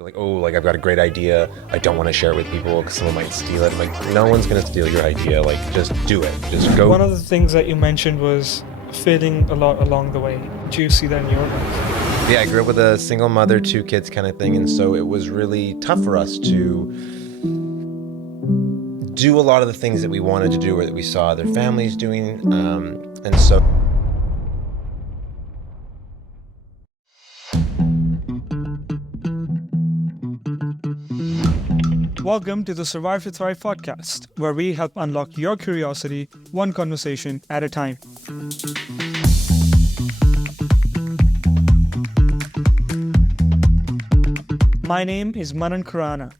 Like, oh, like I've got a great idea. I don't want to share it with people because someone might steal it. Like, no one's gonna steal your idea. Like, just do it. Just go. One of the things that you mentioned was failing a lot along the way. Do you see that in your life? Yeah, I grew up with a single mother, two kids kind of thing, and so it was really tough for us to do a lot of the things that we wanted to do or that we saw other families doing. And so Welcome to the Survive to Thrive podcast, where we help unlock your curiosity one conversation at a time. My name is Manan Khurana,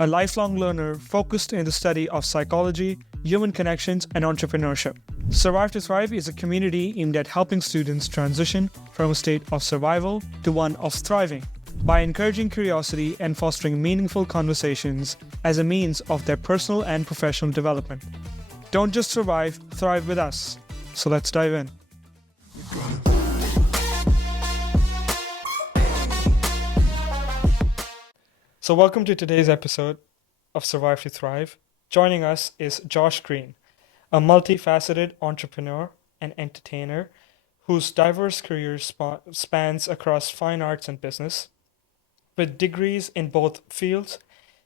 a lifelong learner focused in the study of psychology, human connections, and entrepreneurship. Survive to Thrive is a community aimed at helping students transition from a state of survival to one of thriving by encouraging curiosity and fostering meaningful conversations as a means of their personal and professional development. Don't just survive, thrive with us. So let's dive in. So welcome to today's episode of Survive to Thrive. Joining us is Josh Green, a multifaceted entrepreneur and entertainer whose diverse career spans across fine arts and business. With degrees in both fields,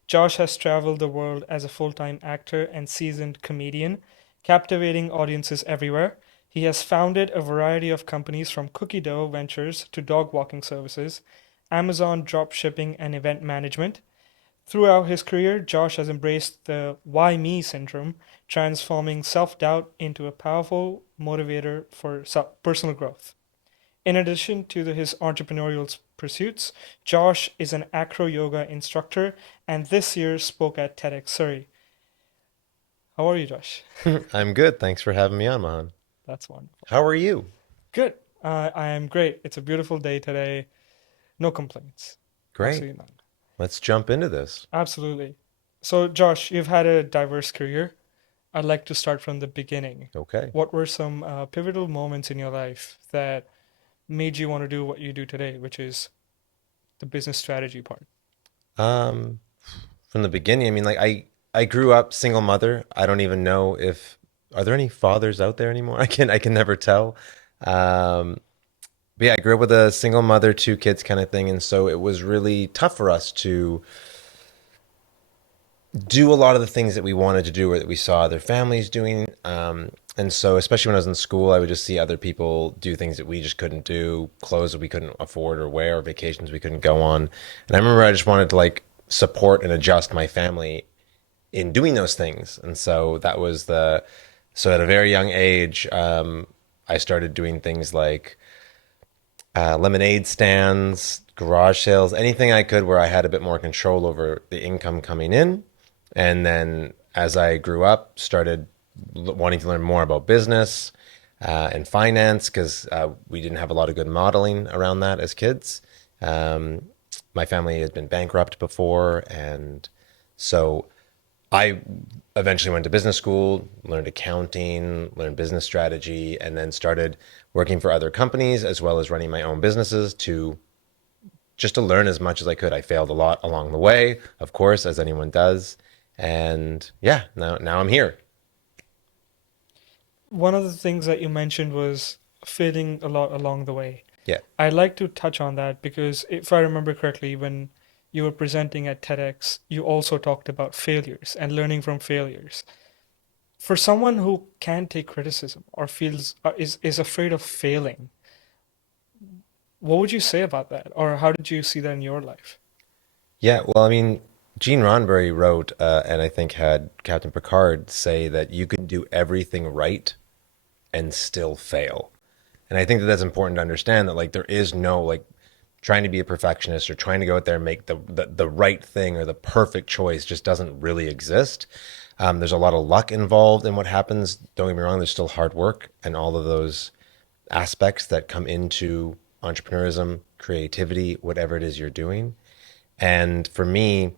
Josh has traveled the world as a full time actor and seasoned comedian, captivating audiences everywhere. He has founded a variety of companies from cookie dough ventures to dog walking services, Amazon drop shipping, and event management. Throughout his career, Josh has embraced the why me syndrome, transforming self doubt into a powerful motivator for personal growth. In addition to his entrepreneurial pursuits, Josh is an acro yoga instructor and this year spoke at TEDx Surrey. How are you, Josh? I'm good. Thanks for having me on, Mahan. That's wonderful. How are you? Good. I am great. It's a beautiful day today. No complaints. Great. Absolutely none. Let's jump into this. Absolutely. So, Josh, you've had a diverse career. I'd like to start from the beginning. Okay. What were some pivotal moments in your life that made you want to do what you do today, which is the business strategy part? Um, from the beginning, I mean, like I grew up single mother. I don't even know if are there any fathers out there anymore. I can never tell. Um, but yeah, I grew up with a single mother, two kids kind of thing, and so it was really tough for us to do a lot of the things that we wanted to do or that we saw other families doing. And so, especially when I was in school, I would just see other people do things that we just couldn't do, clothes that we couldn't afford or wear, or vacations we couldn't go on. And I remember I just wanted to like support and adjust my family in doing those things. And so so at a very young age, I started doing things like lemonade stands, garage sales, anything I could where I had a bit more control over the income coming in. And then as I grew up, started wanting to learn more about business and finance because we didn't have a lot of good modeling around that as kids. Um, my family had been bankrupt before, and so I eventually went to business school, learned accounting, learned business strategy, and then started working for other companies as well as running my own businesses to just to learn as much as I could. I failed a lot along the way, of course, as anyone does. And yeah, now I'm here. One of the things that you mentioned was failing a lot along the way. Yeah. I'd like to touch on that because if I remember correctly, when you were presenting at TEDx, you also talked about failures and learning from failures. For someone who can't take criticism or feels is afraid of failing, what would you say about that? Or how did you see that in your life? Yeah, well, I mean, Gene Roddenberry wrote, and I think had Captain Picard say that you can do everything right and still fail. And I think that that's important to understand that like there is no like trying to be a perfectionist or trying to go out there and make the right thing or the perfect choice just doesn't really exist. There's a lot of luck involved in what happens. Don't get me wrong, there's still hard work and all of those aspects that come into entrepreneurism, creativity, whatever it is you're doing. And for me,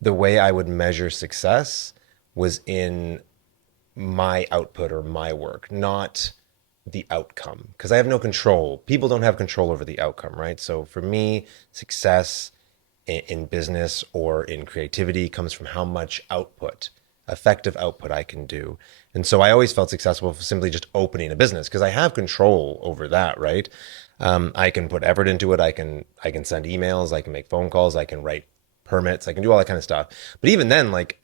the way I would measure success was in my output or my work, not the outcome, because I have no control. People don't have control over the outcome, right? So for me, success in business or in creativity comes from how much output, effective output I can do. And so I always felt successful for simply just opening a business because I have control over that, right? I can put effort into it. I can send emails. I can make phone calls. I can write permits. I can do all that kind of stuff. But even then, like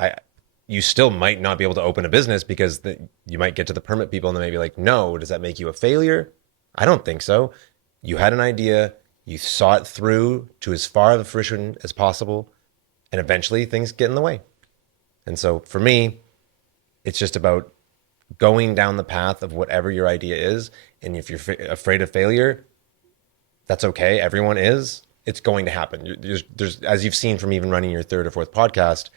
you still might not be able to open a business because you might get to the permit people and they may be like, no, does that make you a failure? I don't think so. You had an idea, you saw it through to as far of fruition as possible, and eventually things get in the way. And so for me, it's just about going down the path of whatever your idea is. And if you're afraid of failure, that's okay. Everyone is. It's going to happen. As you've seen from even running your third or fourth podcast,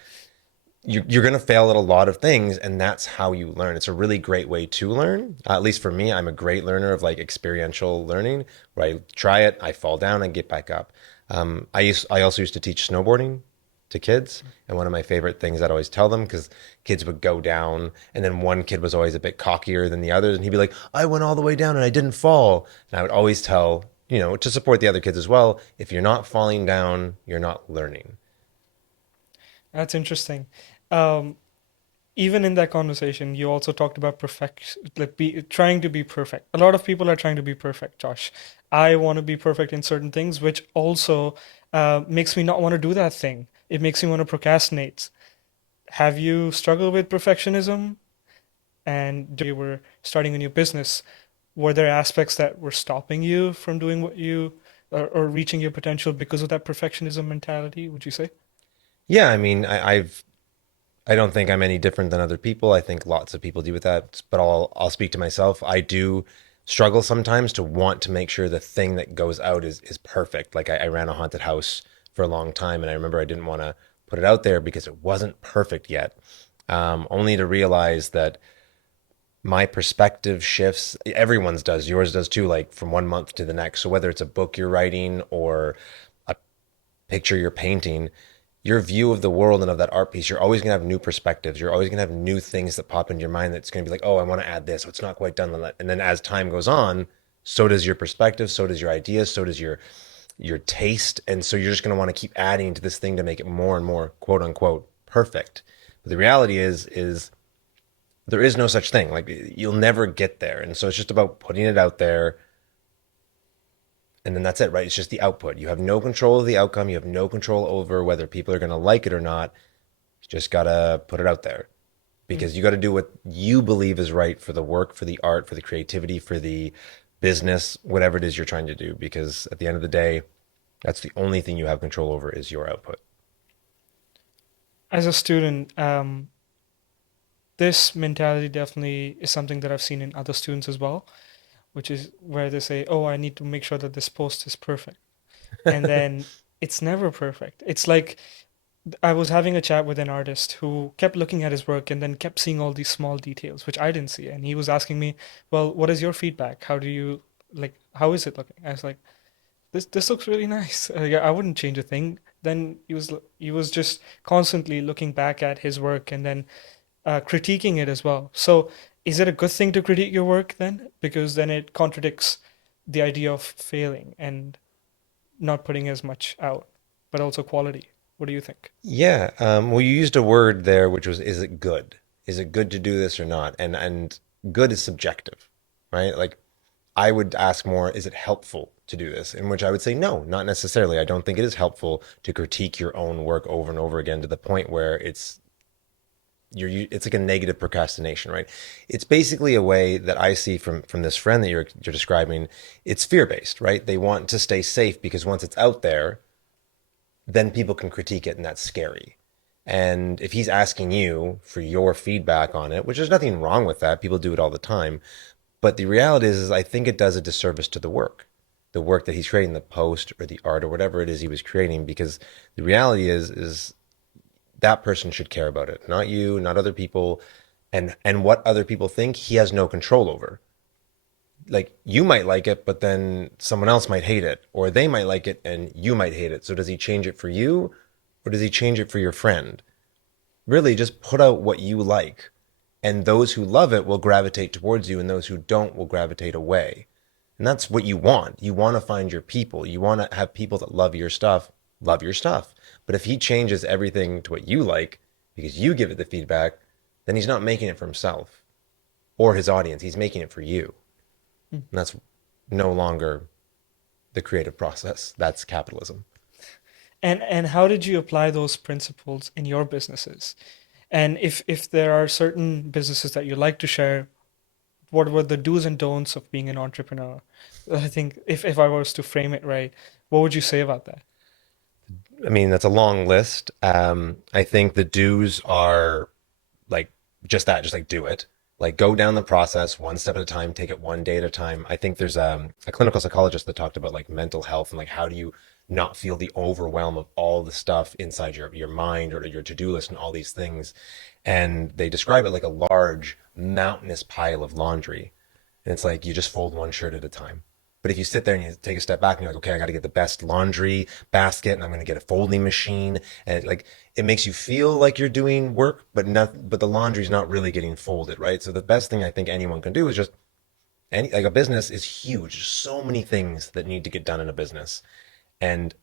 you're going to fail at a lot of things, and that's how you learn. It's a really great way to learn. At least for me, I'm a great learner of like experiential learning, where I try it, I fall down, I get back up. I also used to teach snowboarding to kids, and one of my favorite things I'd always tell them, because kids would go down, and then one kid was always a bit cockier than the others, and he'd be like, "I went all the way down and I didn't fall." And I would always tell, to support the other kids as well, if you're not falling down, you're not learning. That's interesting. Um, Even in that conversation, you also talked about like trying to be perfect. A lot of people are trying to be perfect, Josh. I want to be perfect in certain things, which also makes me not want to do that thing. It makes me want to procrastinate. Have you struggled with perfectionism? And you were starting a new business, were there aspects that were stopping you from doing what you or reaching your potential because of that perfectionism mentality, would you say? Yeah, I mean, I don't think I'm any different than other people. I think lots of people deal with that, but I'll speak to myself. I do struggle sometimes to want to make sure the thing that goes out is perfect. Like I ran a haunted house for a long time, and I remember I didn't want to put it out there because it wasn't perfect yet. Only to realize that my perspective shifts. Everyone's does. Yours does too. Like from one month to the next. So whether it's a book you're writing or a picture you're painting, your view of the world and of that art piece, you're always going to have new perspectives. You're always going to have new things that pop into your mind that's going to be like, oh, I want to add this. Oh, it's not quite done. And then as time goes on, so does your perspective, so does your ideas, so does your taste. And so you're just going to want to keep adding to this thing to make it more and more quote unquote perfect. But the reality is there is no such thing. Like you'll never get there. And so it's just about putting it out there, and then that's it, right? It's just the output. You have no control of the outcome. You have no control over whether people are going to like it or not. You just got to put it out there Mm. because you got to do what you believe is right for the work, for the art, for the creativity, for the business, whatever it is you're trying to do. Because at the end of the day, that's the only thing you have control over is your output. As a student, this mentality definitely is something that I've seen in other students as well, which is where they say, "Oh, I need to make sure that this post is perfect," and then it's never perfect. It's like I was having a chat with an artist who kept looking at his work and then kept seeing all these small details, which I didn't see. And he was asking me, "Well, what is your feedback? How do you like, how is it looking?" I was like, "This looks really nice. I wouldn't change a thing." Then he was just constantly looking back at his work and then critiquing it as well. So, is it a good thing to critique your work then? Because then it contradicts the idea of failing and not putting as much out, but also quality. What do you think? Yeah. Well, you used a word there, which was, is it good? Is it good to do this or not? And good is subjective, right? Like I would ask more, is it helpful to do this? In which I would say, no, not necessarily. I don't think it is helpful to critique your own work over and over again to the point where it's like a negative procrastination, right? It's basically a way that I see from this friend that you're describing. It's fear based, right? They want to stay safe because once it's out there, then people can critique it, and that's scary. And if he's asking you for your feedback on it, which there's nothing wrong with that, people do it all the time. But the reality is I think it does a disservice to the work that he's creating, the post or the art or whatever it is he was creating, because the reality is that person should care about it, not you, not other people, and what other people think he has no control over. Like you might like it, but then someone else might hate it, or they might like it and you might hate it. So does he change it for you, or does he change it for your friend? Really, just put out what you like, and those who love it will gravitate towards you, and those who don't will gravitate away. And that's what you want. You want to find your people. You want to have people that love your stuff love your stuff. But if he changes everything to what you like because you give it the feedback, then he's not making it for himself or his audience. He's making it for you. And that's no longer the creative process. That's capitalism. And how did you apply those principles in your businesses? And if there are certain businesses that you like to share, what were the do's and don'ts of being an entrepreneur? I think if I was to frame it right, what would you say about that? I mean, that's a long list. I think the do's are like just that, just like do it. Like go down the process one step at a time, take it one day at a time. I think there's a clinical psychologist that talked about like mental health and like how do you not feel the overwhelm of all the stuff inside your mind or your to-do list and all these things. And they describe it like a large mountainous pile of laundry. And it's like you just fold one shirt at a time. But if you sit there and you take a step back and you're like, okay, I got to get the best laundry basket and I'm going to get a folding machine. And it makes you feel like you're doing work, but the laundry's not really getting folded, right? So the best thing I think anyone can do is just like a business is huge. There's so many things that need to get done in a business. And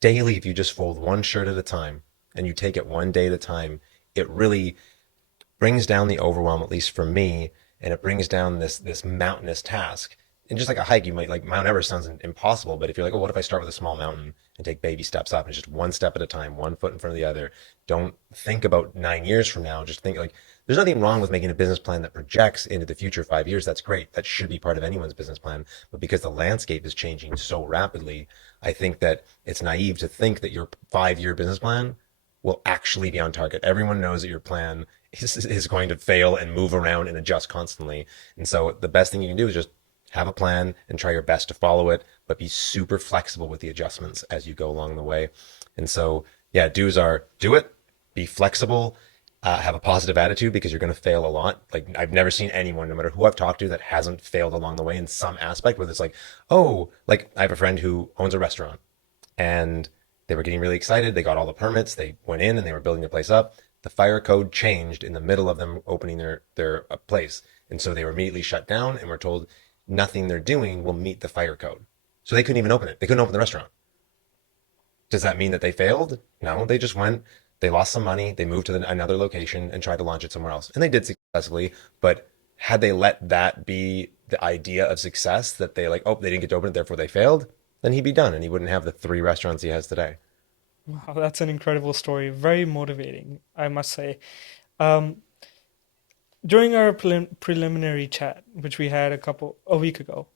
daily, if you just fold one shirt at a time and you take it one day at a time, it really brings down the overwhelm, at least for me, and it brings down this mountainous task. And just like a hike, you might like Mount Everest sounds impossible, but if you're like, oh, what if I start with a small mountain and take baby steps up and just one step at a time, one foot in front of the other? Don't think about 9 years from now. Just think like there's nothing wrong with making a business plan that projects into the future 5 years. That's great. That should be part of anyone's business plan. But because the landscape is changing so rapidly, I think that it's naive to think that your 5 year business plan will actually be on target. Everyone knows that your plan is going to fail and move around and adjust constantly. And so the best thing you can do is just have a plan and try your best to follow it, but be super flexible with the adjustments as you go along the way. And so, yeah, do's are do it, be flexible, have a positive attitude because you're going to fail a lot. Like I've never seen anyone, no matter who I've talked to, that hasn't failed along the way in some aspect. Where it's like, oh, like I have a friend who owns a restaurant, and they were getting really excited. They got all the permits. They went in and they were building their place up. The fire code changed in the middle of them opening their place, and so they were immediately shut down and were told nothing they're doing will meet the fire code. So they couldn't even open it. They couldn't open the restaurant. Does that mean that they failed? No, they just went, they lost some money, they moved to another location and tried to launch it somewhere else. And they did successfully, but had they let that be the idea of success, that they like, oh, they didn't get to open it, therefore they failed, then he'd be done and he wouldn't have the 3 restaurants he has today. Wow, that's an incredible story. Very motivating, I must say. Um, During our preliminary chat, which we had a week ago,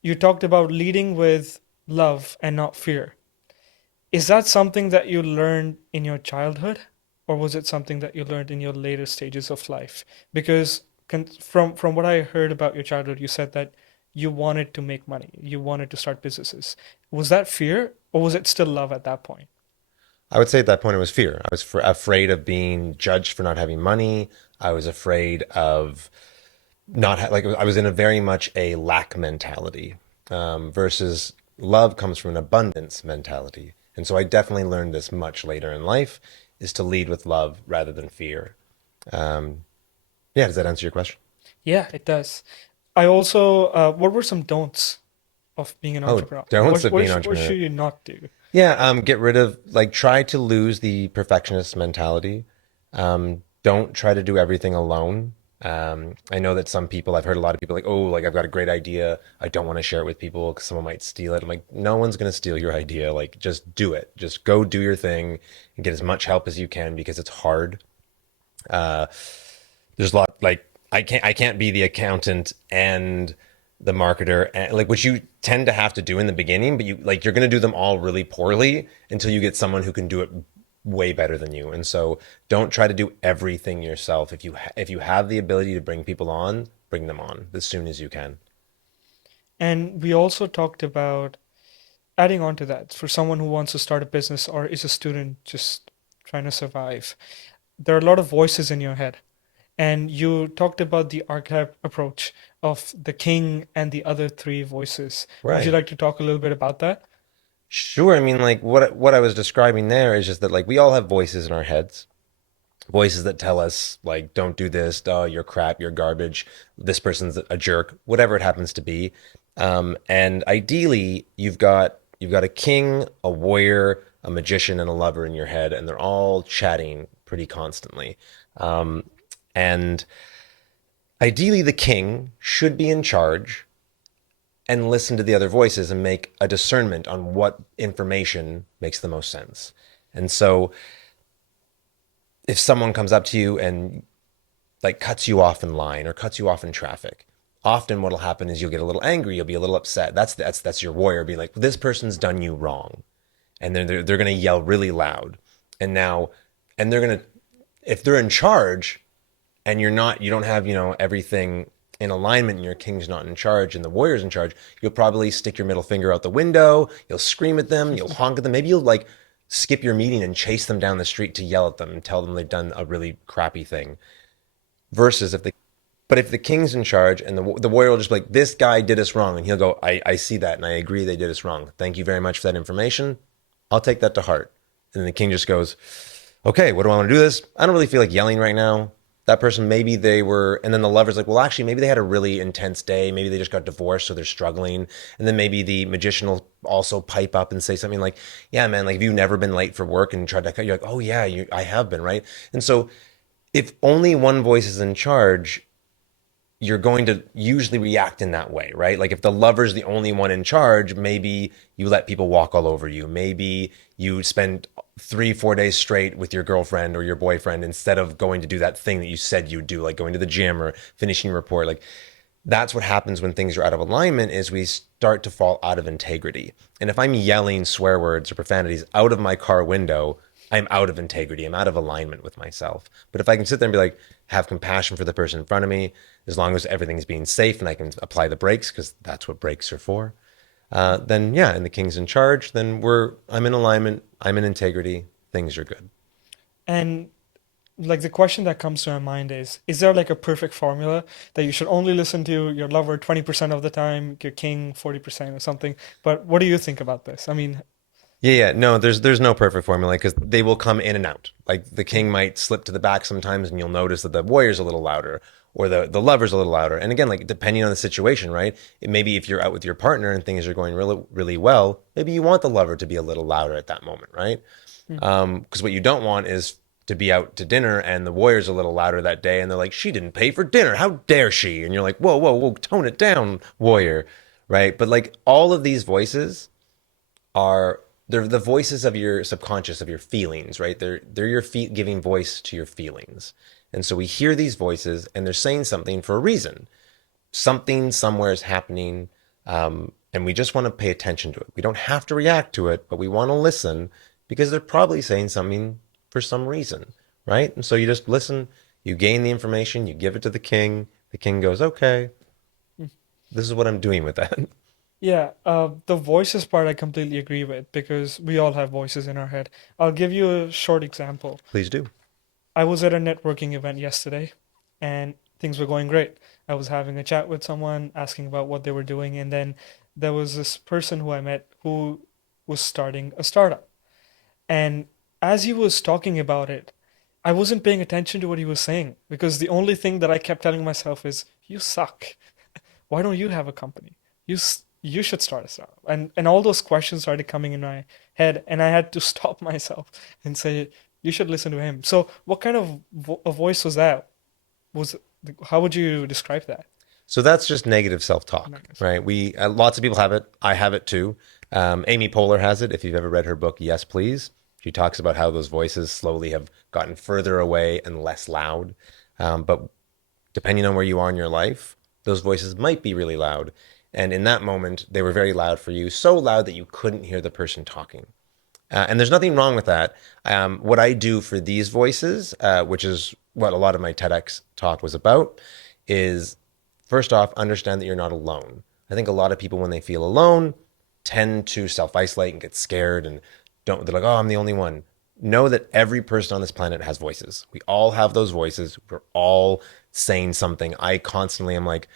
you talked about leading with love and not fear. Is that something that you learned in your childhood, or was it something that you learned in your later stages of life? Because from what I heard about your childhood, you said that you wanted to make money, you wanted to start businesses. Was that fear, or was it still love at that point? I would say at that point it was fear. I was afraid of being judged for not having money. I was afraid of not like I was in a very much a lack mentality versus love comes from an abundance mentality. And so I definitely learned this much later in life is to lead with love rather than fear. Um, yeah, does that answer your question? Yeah, it does. I also, what were some don'ts of being an Oh, entrepreneur? don'ts of being an What entrepreneur. should you not do? Yeah, get rid of like try to lose the perfectionist mentality. Don't try to do everything alone. I know that some people, I've heard a lot of people like, oh, like I've got a great idea. I don't want to share it with people because someone might steal it. I'm like, no one's going to steal your idea. Like, just do it. Just go do your thing and get as much help as you can because it's hard. Uh, there's a lot like I can't be the accountant and the marketer and like which you tend to have to do in the beginning, but you're going to do them all really poorly until you get someone who can do it way better than you. And so don't try to do everything yourself. If you have the ability to bring people on, bring them on as soon as you can. And we also talked about adding on to that for someone who wants to start a business or is a student just trying to survive. There are a lot of voices in your head. And you talked about the archetype approach of the king and the other three voices. Would you Right. like to talk a little bit about that? Sure. I mean, like what I was describing there is just that like we all have voices in our heads, voices that tell us like don't do this, oh you're crap, you're garbage, this person's a jerk, whatever it happens to be. And ideally, you've got a king, a warrior, a magician and a lover in your head, and they're all chatting pretty constantly. And ideally, the king should be in charge and listen to the other voices and make a discernment on what information makes the most sense. And so if someone comes up to you and like cuts you off in line or cuts you off in traffic, often what'll happen is you'll get a little angry, you'll be a little upset. That's your warrior being like, this person's done you wrong. And then they're going to yell really loud. And now, and they're going to, if they're in charge and you don't have, everything in alignment and your king's not in charge and the warrior's in charge, you'll probably stick your middle finger out the window, you'll scream at them, you'll honk at them. Maybe you'll like skip your meeting and chase them down the street to yell at them and tell them they've done a really crappy thing. Versus if the king's in charge and the warrior will just be like, this guy did us wrong. And he'll go, I see that and I agree they did us wrong. Thank you very much for that information. I'll take that to heart. And then the king just goes, okay, what do I want to do this? I don't really feel like yelling right now. That person, maybe they were, and then the lover's like, well, actually, maybe they had a really intense day. Maybe they just got divorced, so they're struggling. And then maybe the magician will also pipe up and say something like, yeah, man, like, have you never been late for work and tried to cut? You're like, oh, yeah, I have been, right? And so if only one voice is in charge, you're going to usually react in that way, right? Like if the lover's the only one in charge, maybe you let people walk all over you. Maybe you spend 3-4 days straight with your girlfriend or your boyfriend instead of going to do that thing that you said you'd do, like going to the gym or finishing a report. Like that's what happens when things are out of alignment is we start to fall out of integrity. And if I'm yelling swear words or profanities out of my car window, I'm out of integrity. I'm out of alignment with myself. But if I can sit there and be like, have compassion for the person in front of me, as long as everything's being safe and I can apply the brakes, because that's what brakes are for, then yeah, and the king's in charge, then I'm in alignment, I'm in integrity, things are good. And like the question that comes to my mind is there like a perfect formula that you should only listen to your lover 20% of the time, your king 40% or something? But what do you think about this? I mean, Yeah. No, there's no perfect formula because they will come in and out. Like the king might slip to the back sometimes, and you'll notice that the warrior's a little louder or the lover's a little louder. And again, like depending on the situation, right? Maybe if you're out with your partner and things are going really really well, maybe you want the lover to be a little louder at that moment, right? mm, Because what you don't want is to be out to dinner and the warrior's a little louder that day, and they're like, she didn't pay for dinner. How dare she? And you're like, whoa, whoa, whoa, tone it down, warrior, right? But like all of these voices are they're the voices of your subconscious, of your feelings, right? They're your feet giving voice to your feelings. And so we hear these voices and they're saying something for a reason. Something somewhere is happening, and we just want to pay attention to it. We don't have to react to it, but we want to listen because they're probably saying something for some reason, right? And so you just listen, you gain the information, you give it to the king. The king goes, okay, mm. this is what I'm doing with that. Yeah, the voices part I completely agree with because we all have voices in our head. I'll give you a short example. Please do. I was at a networking event yesterday and things were going great. I was having a chat with someone, asking about what they were doing, and then there was this person who I met who was starting a startup. And as he was talking about it, I wasn't paying attention to what he was saying because the only thing that I kept telling myself is, "You suck. Why don't you have a company? You should start a startup." And all those questions started coming in my head, and I had to stop myself and say, "You should listen to him." So, what kind of a voice was that? Was How would you describe that? So that's just negative self-talk, Nice. right? We lots of people have it. I have it too. Amy Poehler has it. If you've ever read her book, Yes, Please, she talks about how those voices slowly have gotten further away and less loud. But depending on where you are in your life, those voices might be really loud. And in that moment, they were very loud for you, so loud that you couldn't hear the person talking. And there's nothing wrong with that. What I do for these voices, which is what a lot of my TEDx talk was about, is first off, understand that you're not alone. I think a lot of people, when they feel alone, tend to self isolate and get scared and they're like, oh, I'm the only one. Know that every person on this planet has voices. We all have those voices. We're all saying something. I constantly am like,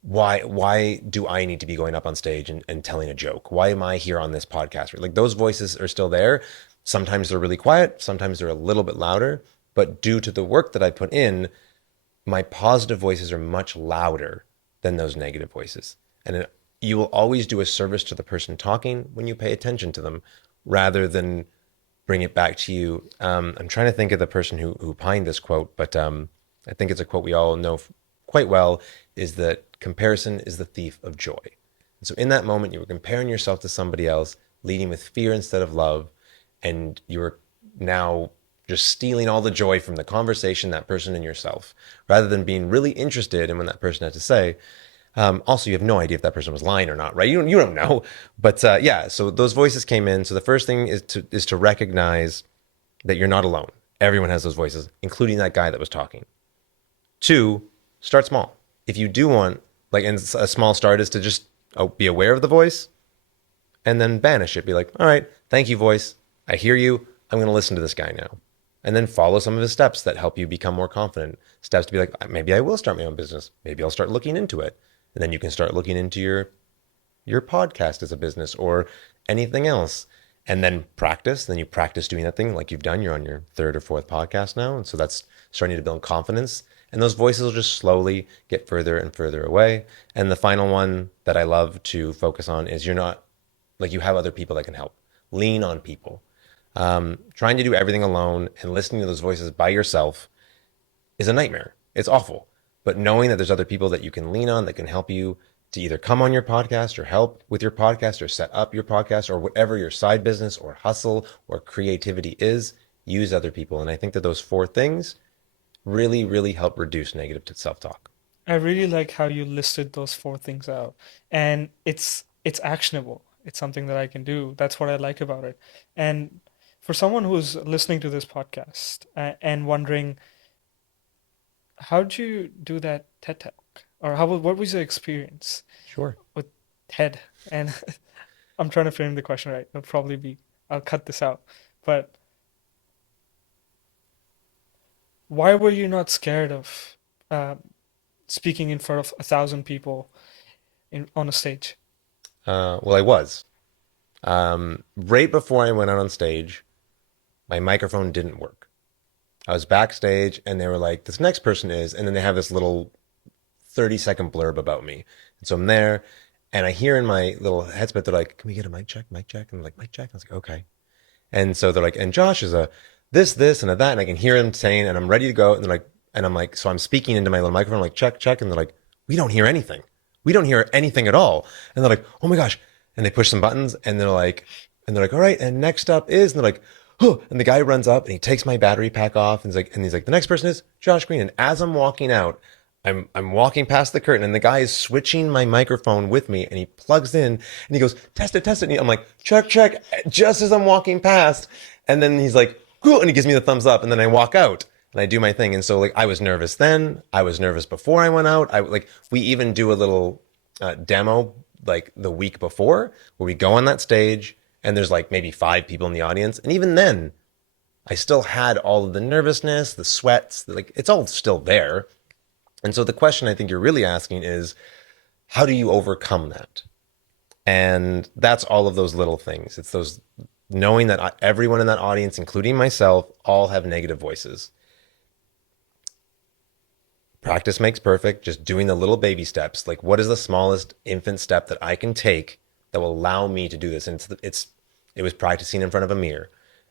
why do I need to be going up on stage and telling a joke? Why am I here on this podcast? Like those voices are still there. Sometimes they're really quiet, sometimes they're a little bit louder, but due to the work that I put in, my positive voices are much louder than those negative voices. And you will always do a service to the person talking when you pay attention to them rather than bring it back to you. I'm trying to think of the person who penned this quote, but I think it's a quote we all know quite well, is that comparison is the thief of joy. And so in that moment, you were comparing yourself to somebody else, leading with fear instead of love, and you were now just stealing all the joy from the conversation, that person and yourself, rather than being really interested in what that person had to say. Also, you have no idea if that person was lying or not, right? You don't know. But yeah, so those voices came in. So the first thing is to recognize that you're not alone. Everyone has those voices, including that guy that was talking. Two, start small. If you do want, like, and a small start is to just be aware of the voice and then banish it. Be like, all right, thank you, voice. I hear you. I'm going to listen to this guy now. And then follow some of his steps that help you become more confident. Steps to be like, maybe I will start my own business. Maybe I'll start looking into it. And then you can start looking into your podcast as a business or anything else. And then practice. Then you practice doing that thing like you've done. You're on your third or fourth podcast now. And so that's starting to build confidence. And those voices will just slowly get further and further away. And the final one that I love to focus on is you're not, like, you have other people that can help. Lean on people. Trying to do everything alone and listening to those voices by yourself is a nightmare. It's awful. But knowing that there's other people that you can lean on that can help you to either come on your podcast or help with your podcast or set up your podcast or whatever your side business or hustle or creativity is, use other people. And I think that those four things really, really help reduce negative self-talk. I really like how you listed those four things out, and it's actionable. It's something that I can do. That's what I like about it. And for someone who's listening to this podcast and wondering, how'd you do that TED Talk? Or what was your experience Sure. with TED? And I'm trying to frame the question right. I'll cut this out. But why were you not scared of um, speaking in front of 1,000 people on a stage? Well, I was. Right before I went out on stage, my microphone didn't work. I was backstage and they were like, this next person is, and then they have this little 30-second blurb about me. And so I'm there and I hear in my little headset, they're like, can we get a mic check? Mic check? And I'm like, mic check? I was like, okay. And so they're like, and Josh is a this, and a that. And I can hear him saying, and I'm ready to go. And they're like, and I'm like, so I'm speaking into my little microphone, I'm like, check, check. And they're like, we don't hear anything. We don't hear anything at all. And they're like, oh my gosh. And they push some buttons and they're like, all right. And next up is, and they're like, oh, and the guy runs up and he takes my battery pack off and he's like, the next person is Josh Green. And as I'm walking out, I'm walking past the curtain and the guy is switching my microphone with me and he plugs in and he goes, test it, test it. And I'm like, check, check, just as I'm walking past. And then he's like, cool. And he gives me the thumbs up and then I walk out and I do my thing. And so, like, I was nervous then. I was nervous before I went out. We even do a little demo like the week before where we go on that stage and there's like maybe 5 people in the audience. And even then I still had all of the nervousness, the sweats, like it's all still there. And so the question I think you're really asking is, how do you overcome that? And that's all of those little things. It's those knowing that everyone in that audience, including myself, all have negative voices. Practice makes perfect. Just doing the little baby steps. Like, what is the smallest infant step that I can take that will allow me to do this? And it was practicing in front of a mirror.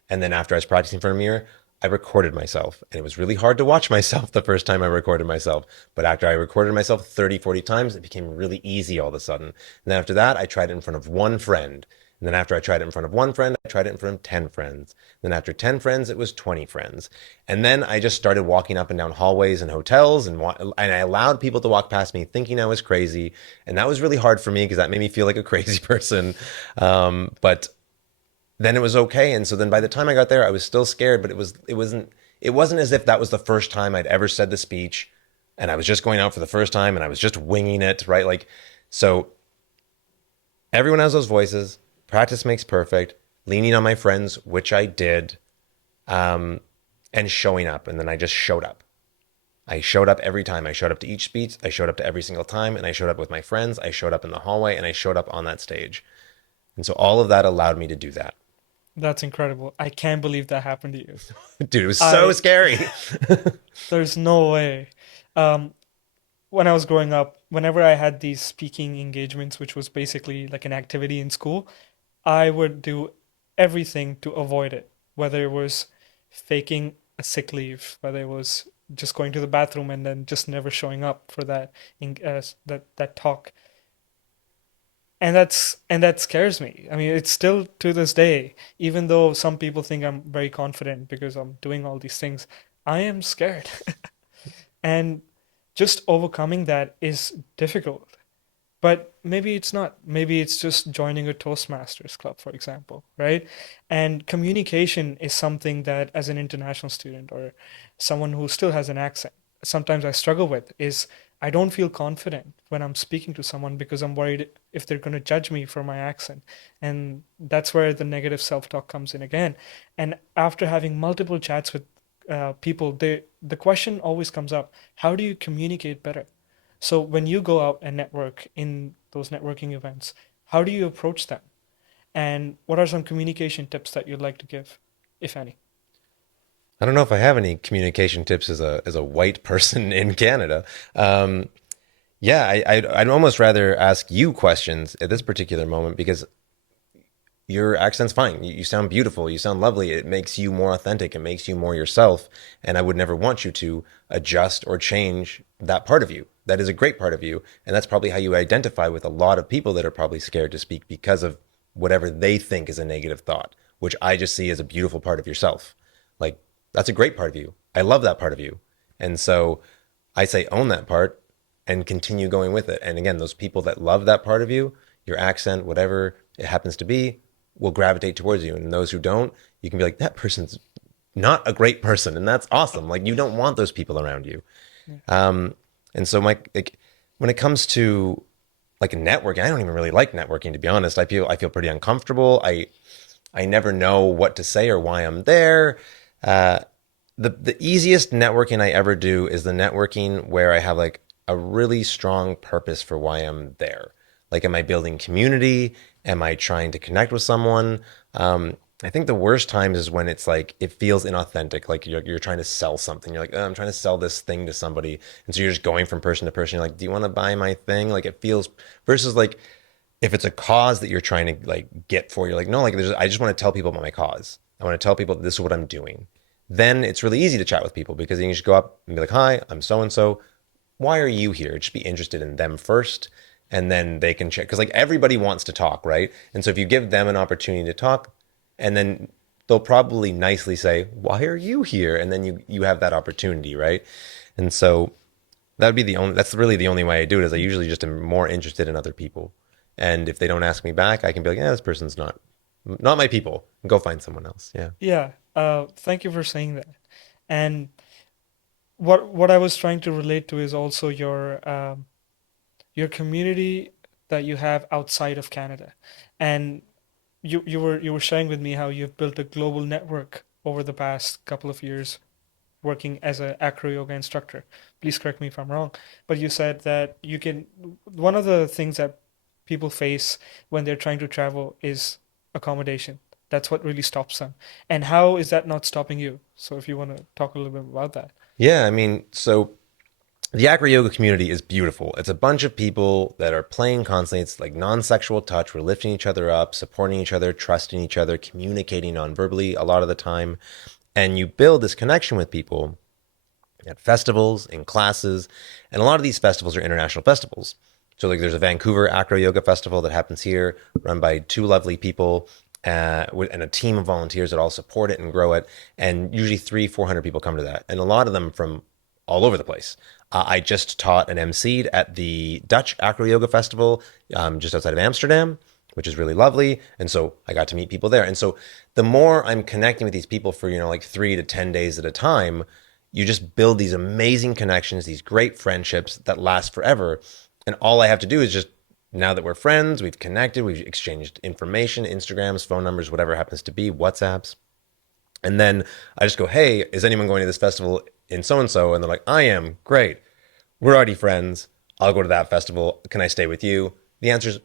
And then after I was practicing in front of a mirror, I recorded myself. And it was really hard to watch myself the first time I recorded myself. But after I recorded myself 30, 40 times, it became really easy all of a sudden. And then after that, I tried it in front of one friend. And then after I tried it in front of one friend, I tried it in front of 10 friends. Then after 10 friends, it was 20 friends. And then I just started walking up and down hallways and hotels and I allowed people to walk past me thinking I was crazy. And that was really hard for me because that made me feel like a crazy person. But then it was okay. And so then by the time I got there, I was still scared, but it wasn't as if that was the first time I'd ever said the speech and I was just going out for the first time and I was just winging it, right? Like, so everyone has those voices. Practice makes perfect. Leaning on my friends, which I did, and showing up. And then I just showed up. I showed up every time. I showed up to each speech. I showed up to every single time. And I showed up with my friends. I showed up in the hallway and I showed up on that stage. And so all of that allowed me to do that. That's incredible. I can't believe that happened to you. Dude, it was so I scary. There's no way. Um, when I was growing up, whenever I had these speaking engagements, which was basically like an activity in school, I would do everything to avoid it. whether it was faking a sick leave, whether it was just going to the bathroom and then just never showing up for that talk. And that scares me. I mean, it's still to this day, even though some people think I'm very confident because I'm doing all these things, I am scared. And just overcoming that is difficult. But maybe it's not. Maybe it's just joining a Toastmasters club, for example, right? And communication is something that, as an international student or someone who still has an accent, sometimes I struggle with is I don't feel confident when I'm speaking to someone because I'm worried if they're going to judge me for my accent. And that's where the negative self-talk comes in again. And after having multiple chats with people, the question always comes up, how do you communicate better? So when you go out and network in those networking events, how do you approach them? And what are some communication tips that you'd like to give, if any? I don't know if I have any communication tips as a white person in Canada. Um, yeah, I'd almost rather ask you questions at this particular moment because your accent's fine. You sound beautiful. You sound lovely. It makes you more authentic. It makes you more yourself. And I would never want you to adjust or change that part of you. That is a great part of you. And that's probably how you identify with a lot of people that are probably scared to speak because of whatever they think is a negative thought, which I just see as a beautiful part of yourself. Like, that's a great part of you. I love that part of you. And so I say own that part and continue going with it. And again, those people that love that part of you, your accent, whatever it happens to be, will gravitate towards you. And those who don't, you can be like, that person's not a great person. And that's awesome. Like, you don't want those people around you. Yeah. And so like when it comes to like networking, I don't even really like networking, to be honest. I feel pretty uncomfortable. I never know what to say or why I'm there. Uh, the easiest networking I ever do is the networking where I have like a really strong purpose for why I'm there. Like, am I building community? Am I trying to connect with someone? I think the worst times is when it's like it feels inauthentic. Like you're trying to sell something. You're like, oh, I'm trying to sell this thing to somebody, and so you're just going from person to person. You're like, do you want to buy my thing? Like it feels versus like if it's a cause that you're trying to like get for, you're like, no, like I just want to tell people about my cause. I want to tell people this is what I'm doing. Then it's really easy to chat with people because you can just go up and be like, hi, I'm so and so. Why are you here? Just be interested in them first, and then they can check. Because like everybody wants to talk, right? And so if you give them an opportunity to talk, and then they'll probably nicely say, why are you here? And then you have that opportunity, right? And so that would be the only, that's really the only way I do it is I usually just am more interested in other people. And if they don't ask me back, I can be like, yeah, this person's not my people. Go find someone else. Yeah. Yeah. Thank you for saying that. And what I was trying to relate to is also your community that you have outside of Canada. And you were sharing with me how you've built a global network over the past couple of years working as an acro yoga instructor. Please correct me if I'm wrong, but you said that you can, one of the things that people face when they're trying to travel is accommodation. That's what really stops them. And how is that not stopping you? So if you want to talk a little bit about that. Yeah. I mean, so the acro yoga community is beautiful. It's a bunch of people that are playing constantly. It's like non-sexual touch. We're lifting each other up, supporting each other, trusting each other, communicating non-verbally a lot of the time. And you build this connection with people at festivals, in classes, and a lot of these festivals are international festivals. So like there's a Vancouver Acro Yoga Festival that happens here, run by two lovely people and a team of volunteers that all support it and grow it. And usually 400 people come to that, and a lot of them from all over the place. I just taught and emceed at the Dutch Acro Yoga Festival just outside of Amsterdam, which is really lovely. And so I got to meet people there. And so the more I'm connecting with these people for, like 3 to 10 days at a time, you just build these amazing connections, these great friendships that last forever. And all I have to do is just, now that we're friends, we've connected, we've exchanged information, Instagrams, phone numbers, whatever happens to be, WhatsApps. And then I just go, hey, is anyone going to this festival in so and so? And they're like, I am. Great. We're already friends. I'll go to that festival. Can I stay with you? The answer is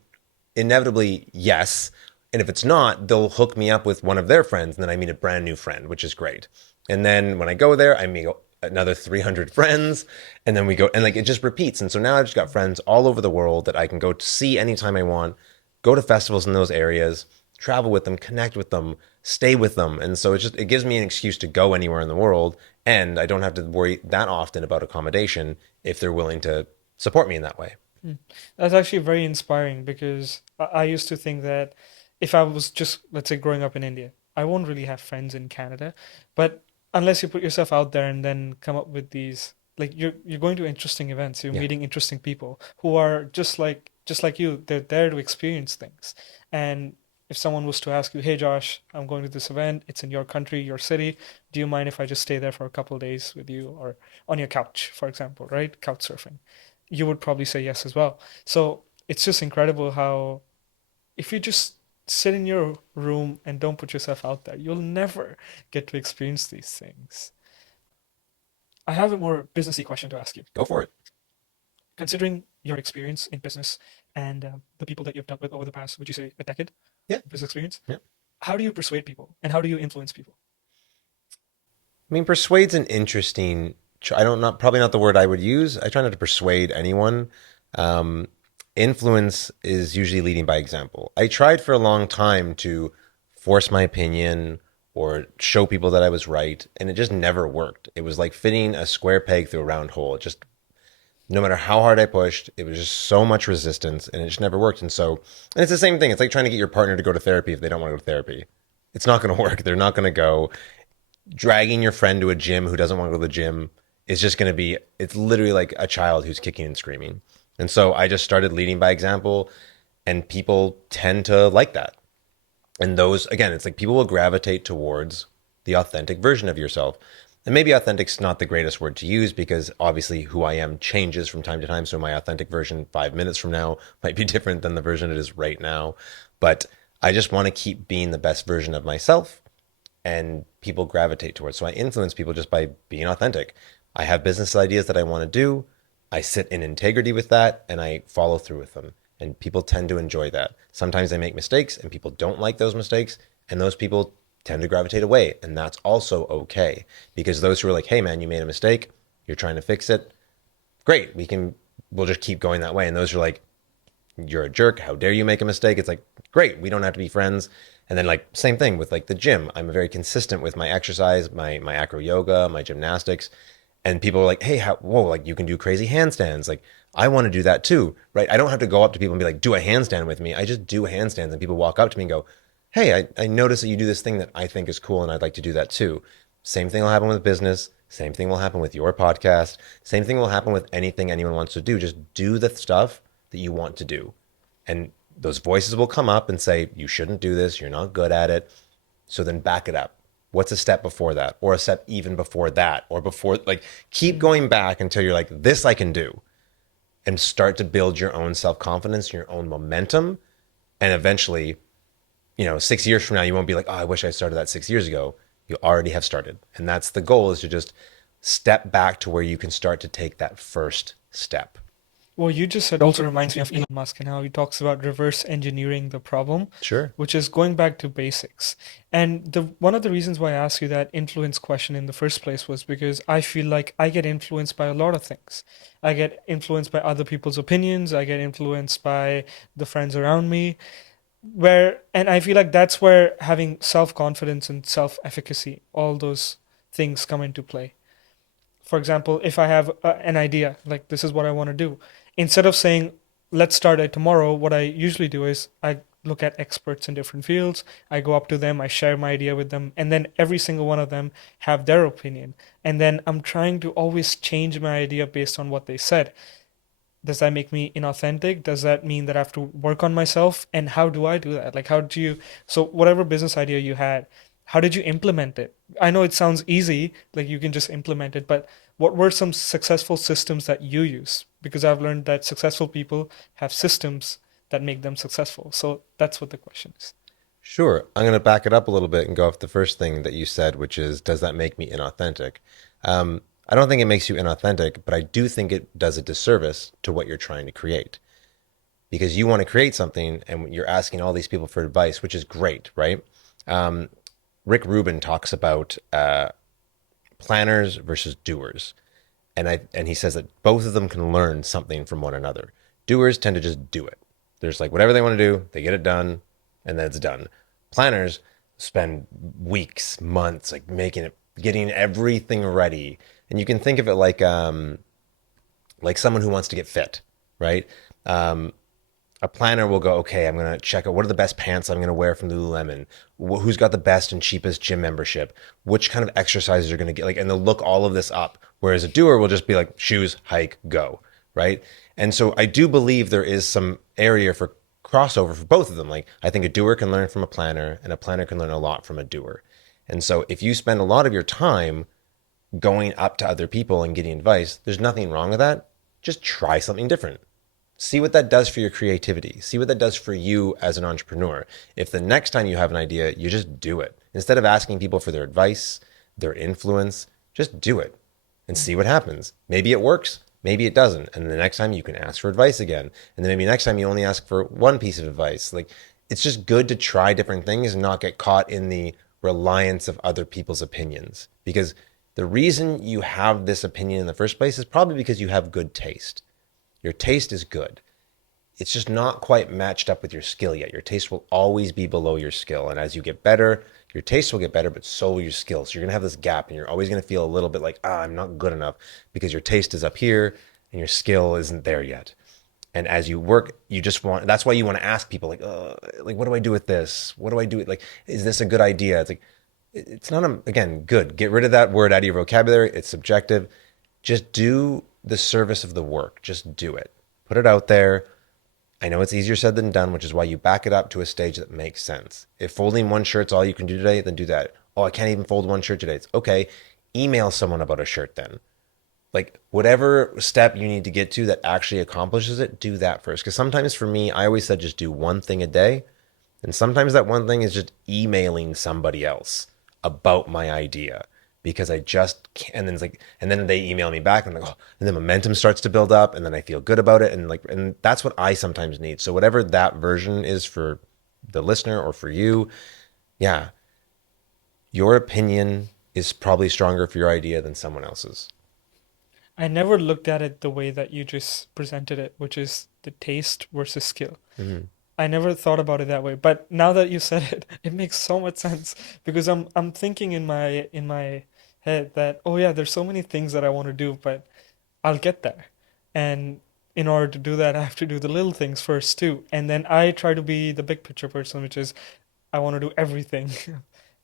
inevitably yes. And if it's not, they'll hook me up with one of their friends. And then I meet a brand new friend, which is great. And then when I go there, I meet another 300 friends. And then we go, and like it just repeats. And so now I've just got friends all over the world that I can go to see anytime I want, go to festivals in those areas, travel with them, connect with them, stay with them. And so it gives me an excuse to go anywhere in the world, and I don't have to worry that often about accommodation if they're willing to support me in that way. Hmm. That's actually very inspiring because I used to think that if I was just, let's say, growing up in India, I won't really have friends in Canada. But unless you put yourself out there and then come up with these, like you're going to interesting events, you're Yeah. meeting interesting people who are just like you, they're there to experience things. And if someone was to ask you, "Hey Josh, I'm going to this event, it's in your country, your city, do you mind if I just stay there for a couple of days with you or on your couch, for example, right? Couch surfing." You would probably say yes as well. So it's just incredible how if you just sit in your room and don't put yourself out there, you'll never get to experience these things. I have a more businessy question to ask you. Go for it. Considering your experience in business and the people that you've dealt with over the past, would you say a decade Yeah. of business experience? Yeah. How do you persuade people and how do you influence people? I mean, persuade's an interesting. I don't not probably not the word I would use. I try not to persuade anyone. Um, Influence is usually leading by example. I tried for a long time to force my opinion or show people that I was right, and it just never worked. It was like fitting a square peg through a round hole. It just no matter how hard I pushed, it was just so much resistance, and it just never worked. And it's the same thing. It's like trying to get your partner to go to therapy if they don't want to go to therapy. It's not going to work. They're not going to go. Dragging your friend to a gym who doesn't want to go to the gym is just going to be, it's literally like a child who's kicking and screaming. And so I just started leading by example, and people tend to like that. And those, again, it's like people will gravitate towards the authentic version of yourself. And maybe authentic's not the greatest word to use because obviously who I am changes from time to time. So my authentic version 5 minutes from now might be different than the version it is right now. But I just want to keep being the best version of myself, and people gravitate towards. So I influence people just by being authentic. I have business ideas that I want to do. I sit in integrity with that and I follow through with them. And people tend to enjoy that. Sometimes I make mistakes and people don't like those mistakes, and those people tend to gravitate away. And that's also okay because those who are like, hey man, you made a mistake, you're trying to fix it. Great. We'll just keep going that way. And those are like, you're a jerk. How dare you make a mistake? It's like, great, we don't have to be friends. And then like same thing with like the gym. I'm very consistent with my exercise, my acro yoga, my gymnastics. And people are like, hey, whoa, like you can do crazy handstands. Like I want to do that too, right? I don't have to go up to people and be like, do a handstand with me. I just do handstands and people walk up to me and go, hey, I noticed that you do this thing that I think is cool and I'd like to do that too. Same thing will happen with business. Same thing will happen with your podcast. Same thing will happen with anything anyone wants to do. Just do the stuff that you want to do. And those voices will come up and say, you shouldn't do this. You're not good at it. So then back it up. What's a step before that? Or a step even before that? Or before, like, keep Mm. going back until you're like, this I can do. And start to build your own self confidence, your own momentum. And eventually, 6 years from now, you won't be like, oh, I wish I started that 6 years ago. You already have started. And that's the goal, is to just step back to where you can start to take that first step. What you just said also reminds me of Elon Musk and how he talks about reverse engineering the problem, Sure. which is going back to basics. And the one of the reasons why I asked you that influence question in the first place was because I feel like I get influenced by a lot of things. I get influenced by other people's opinions, I get influenced by the friends around me, and I feel like that's where having self-confidence and self-efficacy, all those things come into play. For example, if I have an idea, like this is what I want to do, instead of saying, let's start it tomorrow, what I usually do is I look at experts in different fields, I go up to them, I share my idea with them, and then every single one of them have their opinion. And then I'm trying to always change my idea based on what they said. Does that make me inauthentic? Does that mean that I have to work on myself? And how do I do that? Like, how do you, so whatever business idea you had, how did you implement it? I know it sounds easy, like you can just implement it, but what were some successful systems that you use? Because I've learned that successful people have systems that make them successful. So that's what the question is. Sure. I'm going to back it up a little bit and go off the first thing that you said, which is, does that make me inauthentic? I don't think it makes you inauthentic, but I do think it does a disservice to what you're trying to create, because you want to create something and you're asking all these people for advice, which is great, right? Um, Rick Rubin talks about planners versus doers. And he says that both of them can learn something from one another. Doers tend to just do it. There's like whatever they want to do, they get it done, and then it's done. Planners spend weeks, months, like making it, getting everything ready. And you can think of it like someone who wants to get fit, right? Um, a planner will go, okay, I'm going to check out what are the best pants I'm going to wear from Lululemon, who's got the best and cheapest gym membership, which kind of exercises are going to get, like, and they'll look all of this up. Whereas a doer will just be like, shoes, hike, go, right? And so I do believe there is some area for crossover for both of them. Like, I think a doer can learn from a planner, and a planner can learn a lot from a doer. And so if you spend a lot of your time going up to other people and getting advice, there's nothing wrong with that. Just try something different. See what that does for your creativity. See what that does for you as an entrepreneur. If the next time you have an idea, you just do it. Instead of asking people for their advice, their influence, just do it and see what happens. Maybe it works, maybe it doesn't. And the next time you can ask for advice again. And then maybe next time you only ask for one piece of advice. Like, it's just good to try different things and not get caught in the reliance of other people's opinions. Because the reason you have this opinion in the first place is probably because you have good taste. Your taste is good. It's just not quite matched up with your skill yet. Your taste will always be below your skill. And as you get better, your taste will get better, but so will your skill. So you're going to have this gap and you're always going to feel a little bit like, I'm not good enough because your taste is up here and your skill isn't there yet. And as you work, you just want, that's why you want to ask people like, what do I do with this? What do I do? Like, is this a good idea? It's like, it's not, again, good. Get rid of that word out of your vocabulary. It's subjective. Just do the service of the work. Just do it. Put it out there. I know it's easier said than done, which is why you back it up to a stage that makes sense. If folding one shirt's all you can do today, then do that. Oh, I can't even fold one shirt today. It's okay. Email someone about a shirt then. Like, whatever step you need to get to that actually accomplishes it, do that first. Because sometimes for me, I always said just do one thing a day. And sometimes that one thing is just emailing somebody else about my idea because I just can't. And then it's like, and then they email me back and I'm like, oh, and then momentum starts to build up and then I feel good about it. And like, and that's what I sometimes need. So whatever that version is for the listener or for you, yeah, your opinion is probably stronger for your idea than someone else's. I never looked at it the way that you just presented it, which is the taste versus skill. Mm-hmm. I never thought about it that way, but now that you said it, it makes so much sense because I'm thinking in my head that, oh yeah, there's so many things that I want to do, but I'll get there. And in order to do that, I have to do the little things first too. And then I try to be the big picture person, which is I want to do everything.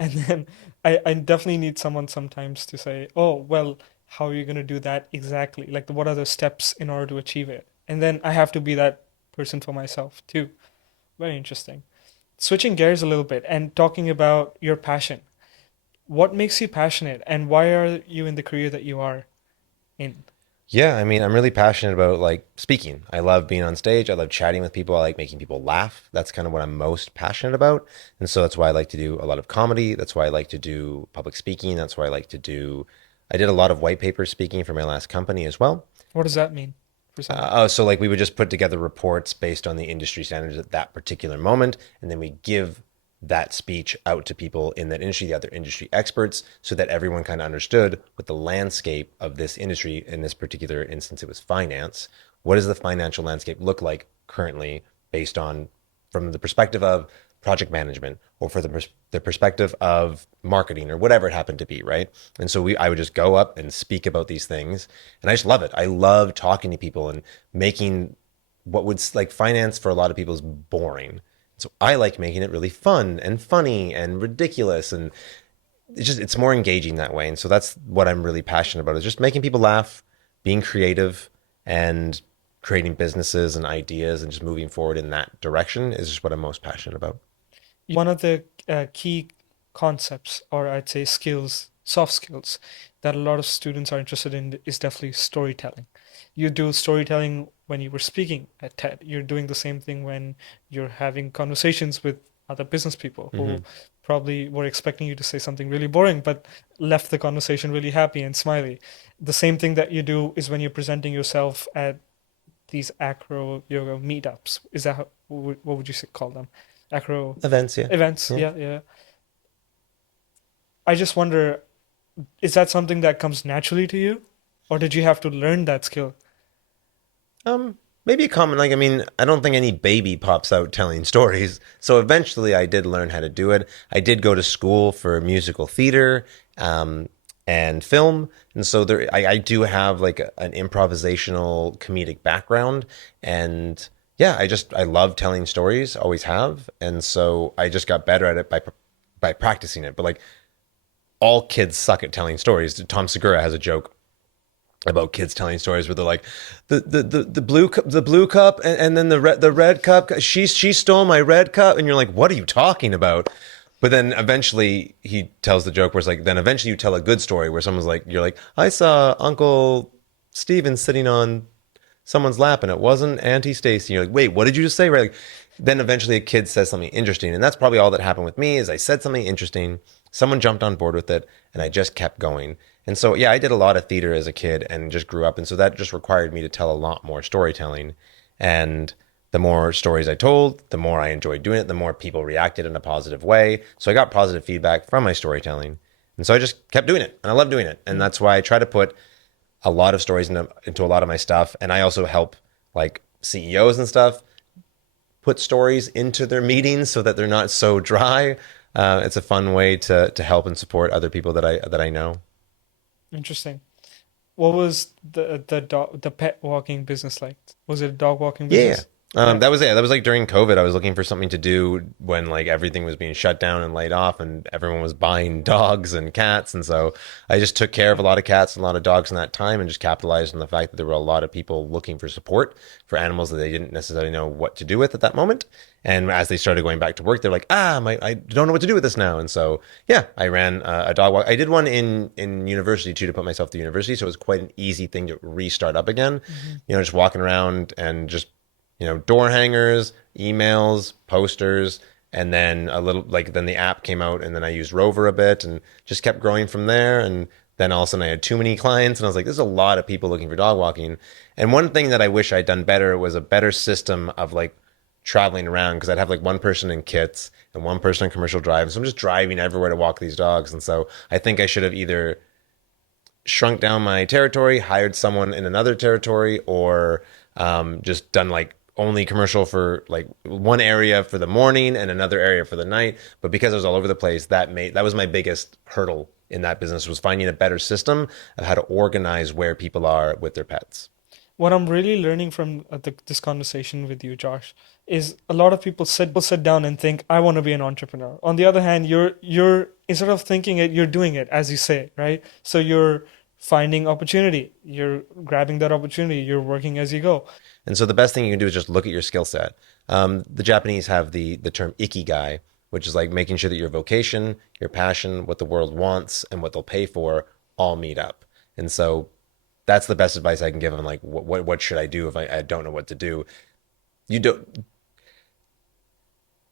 And then I definitely need someone sometimes to say, oh, well, how are you going to do that exactly? Like, what are the steps in order to achieve it? And then I have to be that person for myself too. Very interesting. Switching gears a little bit and talking about your passion. What makes you passionate and why are you in the career that you are in? Yeah, I mean, I'm really passionate about like speaking. I love being on stage. I love chatting with people. I like making people laugh. That's kind of what I'm most passionate about. And so that's why I like to do a lot of comedy. That's why I like to do public speaking. That's why I like to do, I did a lot of white paper speaking for my last company as well. What does that mean for someone? Oh, so like we would just put together reports based on the industry standards at that particular moment, and then we give that speech out to people in that industry, the other industry experts, so that everyone kind of understood what the landscape of this industry, in this particular instance, it was finance. What does the financial landscape look like currently based on from the perspective of project management or for the perspective of marketing or whatever it happened to be, right? And so I would just go up and speak about these things, and I just love it. I love talking to people and making what would like finance for a lot of people is boring. So I like making it really fun and funny and ridiculous, and it's more engaging that way. And so that's what I'm really passionate about is just making people laugh, being creative, and creating businesses and ideas and just moving forward in that direction is just what I'm most passionate about. One of the key concepts, or I'd say skills, soft skills, that a lot of students are interested in is definitely storytelling. You do storytelling when you were speaking at TED. You're doing the same thing when you're having conversations with other business people who Hmm. probably were expecting you to say something really boring, but left the conversation really happy and smiley. The same thing that you do is when you're presenting yourself at these acro yoga meetups. Is that how, what would you call them? Acro Events, yeah. events. Yeah. Yeah, yeah. I just wonder, is that something that comes naturally to you, or did you have to learn that skill? Um, maybe a common, like, I mean, I don't think any baby pops out telling stories. So eventually I did learn how to do it. I did go to school for musical theater, um, and film. And so I do have like an improvisational comedic background. And yeah, I love telling stories, always have. And so I just got better at it by practicing it. But like all kids suck at telling stories. Tom Segura has a joke about kids telling stories where they're like the blue cup, and then the red cup, she stole my red cup, and you're like, what are you talking about? But then eventually he tells the joke where it's like, then eventually you tell a good story where someone's like, you're like, I saw Uncle Steven sitting on someone's lap and it wasn't Auntie Stacy. You're like, wait, what did you just say? Right? Like, then eventually a kid says something interesting, and that's probably all that happened with me. Is I said something interesting, someone jumped on board with it, and I just kept going. And so yeah, I did a lot of theater as a kid and just grew up, and so that just required me to tell a lot more storytelling. And the more stories I told, the more I enjoyed doing it, the more people reacted in a positive way. So I got positive feedback from my storytelling. And so I just kept doing it, and I love doing it. And that's why I try to put a lot of stories into a lot of my stuff. And I also help like CEOs and stuff put stories into their meetings so that they're not so dry. It's a fun way to help and support other people that I know. Interesting. What was the pet walking business like? Was it a dog walking Yeah. business? Yeah. That was it. That was like during COVID. I was looking for something to do when like everything was being shut down and laid off, and everyone was buying dogs and cats. And so I just took care of a lot of cats and a lot of dogs in that time, and just capitalized on the fact that there were a lot of people looking for support for animals that they didn't necessarily know what to do with at that moment. And as they started going back to work, they're like, I don't know what to do with this now. And so yeah, I ran a dog walk. I did one in university too, to put myself through university, so it was quite an easy thing to restart up again. Hmm. Just walking around and just door hangers, emails, posters, and then a little like then the app came out, and then I used Rover a bit and just kept growing from there. And then all of a sudden I had too many clients, and I was like, there's a lot of people looking for dog walking. And one thing that I wish I'd done better was a better system of like traveling around, because I'd have like one person in kits and one person on commercial drive. So I'm just driving everywhere to walk these dogs. And so I think I should have either shrunk down my territory, hired someone in another territory, or just done like only commercial for like one area for the morning and another area for the night. But because I was all over the place, that was my biggest hurdle in that business, was finding a better system of how to organize where people are with their pets. What I'm really learning from this conversation with you, Josh, is a lot of people sit down and think, I want to be an entrepreneur. On the other hand, you're instead of thinking it, you're doing it, as you say, right? So you're finding opportunity, you're grabbing that opportunity, you're working as you go. And so the best thing you can do is just look at your skill set. The Japanese have the term Ikigai, which is like making sure that your vocation, your passion, what the world wants, and what they'll pay for all meet up. And so that's the best advice I can give them. Like, what should I do if I don't know what to do? You don't.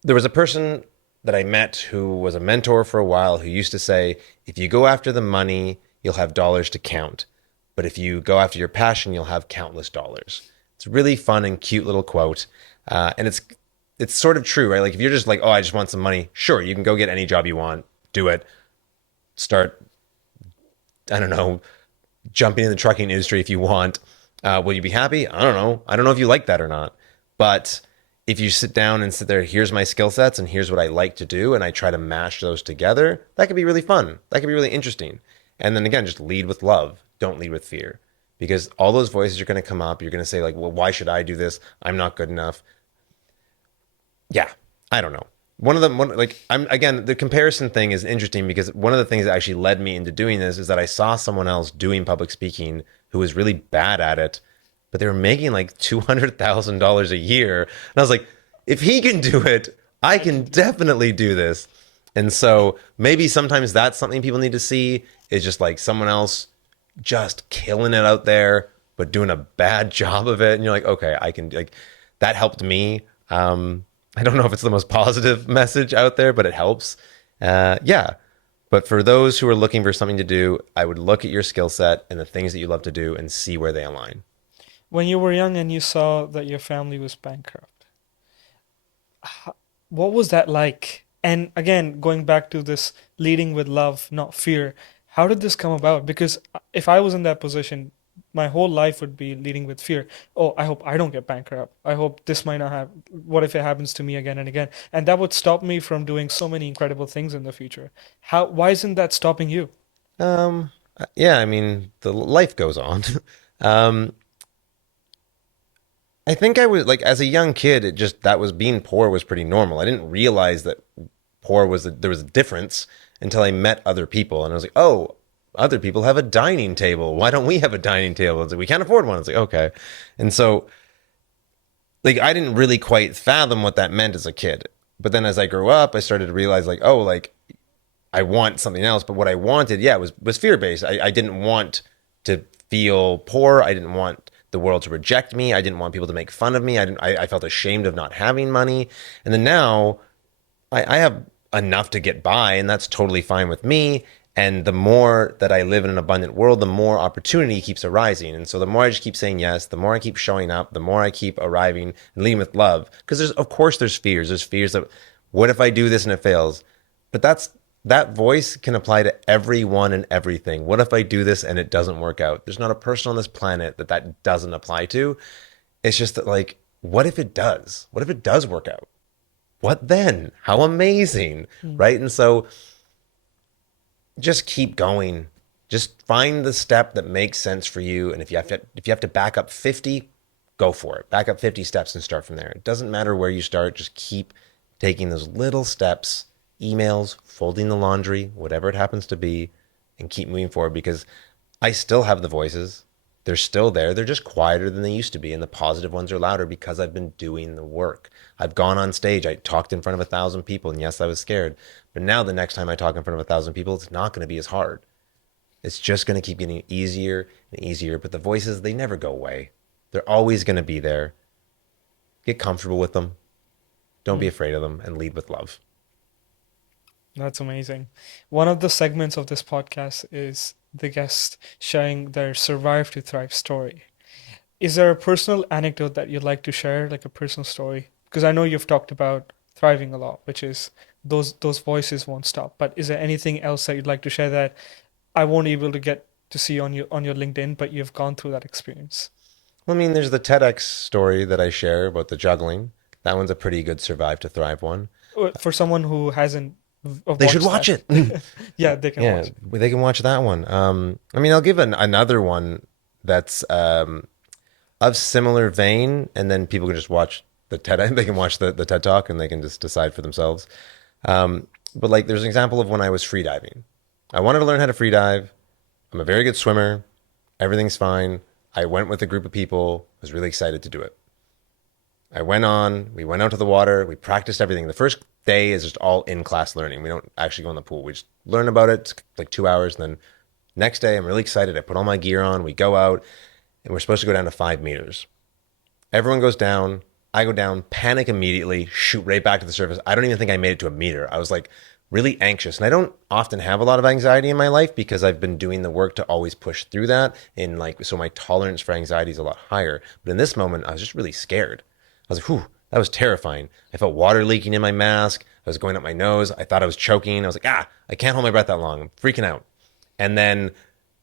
There was a person that I met who was a mentor for a while who used to say, if you go after the money, you'll have dollars to count. But if you go after your passion, you'll have countless dollars. It's a really fun and cute little quote. And it's sort of true, right? Like if you're just like, oh, I just want some money, sure, you can go get any job you want, do it, start, I don't know, jumping in the trucking industry if you want. Will you be happy? I don't know. I don't know if you like that or not. But if you sit down and sit there, here's my skill sets and here's what I like to do, and I try to mash those together, that could be really fun. That could be really interesting. And then again, just lead with love. Don't lead with fear. Because all those voices are going to come up. You're going to say, like, well, why should I do this? I'm not good enough. Yeah, I don't know. Like, I'm again, the comparison thing is interesting, because one of the things that actually led me into doing this is that I saw someone else doing public speaking who was really bad at it, but they were making like $200,000 a year. And I was like, if he can do it, I can definitely do this. And so maybe sometimes that's something people need to see, is just like someone else just killing it out there, but doing a bad job of it. And you're like, okay, I can, like, that helped me. I don't know if it's the most positive message out there, but it helps. Yeah. But for those who are looking for something to do, I would look at your skill set and the things that you love to do and see where they align. When you were young and you saw that your family was bankrupt, what was that like? And again, going back to this leading with love, not fear, how did this come about? Because if I was in that position, my whole life would be leading with fear. Oh, I hope I don't get bankrupt. I hope this might not have, what if it happens to me again and again? And that would stop me from doing so many incredible things in the future. Why isn't that stopping you? Yeah, I mean, the life goes on. um, I think I was like, as a young kid, it just, that was being poor was pretty normal. I didn't realize that there was a difference until I met other people. And I was like, oh, other people have a dining table. Why don't we have a dining table? It's like, we can't afford one. It's like, okay. And so, like, I didn't really quite fathom what that meant as a kid. But then as I grew up, I started to realize, like, oh, like, I want something else. But what I wanted, yeah, was fear based. I didn't want to feel poor. I didn't want the world to reject me. I didn't want people to make fun of me. I felt ashamed of not having money. And then now I have enough to get by, and that's totally fine with me. And the more that I live in an abundant world, the more opportunity keeps arising. And so the more I just keep saying yes, the more I keep showing up, the more I keep arriving and leading with love. Because of course, there's fears. There's fears that, what if I do this and it fails? But that voice can apply to everyone and everything. What if I do this and it doesn't work out? There's not a person on this planet that doesn't apply to. It's just that, like, what if it does? What if it does work out? What then? How amazing, Mm. right? And so just keep going. Just find the step that makes sense for you. And if you have to back up 50, go for it. Back up 50 steps and start from there. It doesn't matter where you start. Just keep taking those little steps, emails, folding the laundry, whatever it happens to be, and keep moving forward, because I still have the voices. They're still there. They're just quieter than they used to be. And the positive ones are louder because I've been doing the work. I've gone on stage. I talked in front of 1,000 people. And yes, I was scared. But now the next time I talk in front of 1,000 people, it's not going to be as hard. It's just going to keep getting easier and easier. But the voices, they never go away. They're always going to be there. Get comfortable with them. Don't be Mm. afraid of them, and lead with love. That's amazing. One of the segments of this podcast is the guest sharing their survive to thrive story. Is there a personal anecdote that you'd like to share, like a personal story? Because I know you've talked about thriving a lot, which is those voices won't stop. But is there anything else that you'd like to share that I won't be able to get to see on your LinkedIn, but you've gone through that experience? Well, I mean, there's the TEDx story that I share about the juggling. That one's a pretty good survive to thrive one. For someone who hasn't They should watched watch that, it. yeah, they can Yeah, watch it. they can watch that one. I mean, I'll give another one that's of similar vein, and then people can just watch the TED. They can watch the TED Talk, and they can just decide for themselves. But like, there's an example of when I was free diving. I wanted to learn how to free dive. I'm a very good swimmer. Everything's fine. I went with a group of people. I was really excited to do it. We went out to the water, we practiced everything. The first day is just all in class learning. We don't actually go in the pool. We just learn about it. It's like 2 hours. And then next day, I'm really excited. I put all my gear on. We go out, and we're supposed to go down to 5 meters. Everyone goes down. I go down, panic immediately, shoot right back to the surface. I don't even think I made it to a meter. I was like really anxious. And I don't often have a lot of anxiety in my life because I've been doing the work to always push through that. And like, so my tolerance for anxiety is a lot higher. But in this moment, I was just really scared. I was like, whew, that was terrifying. I felt water leaking in my mask. I was going up my nose. I thought I was choking. I was like, I can't hold my breath that long. I'm freaking out. And then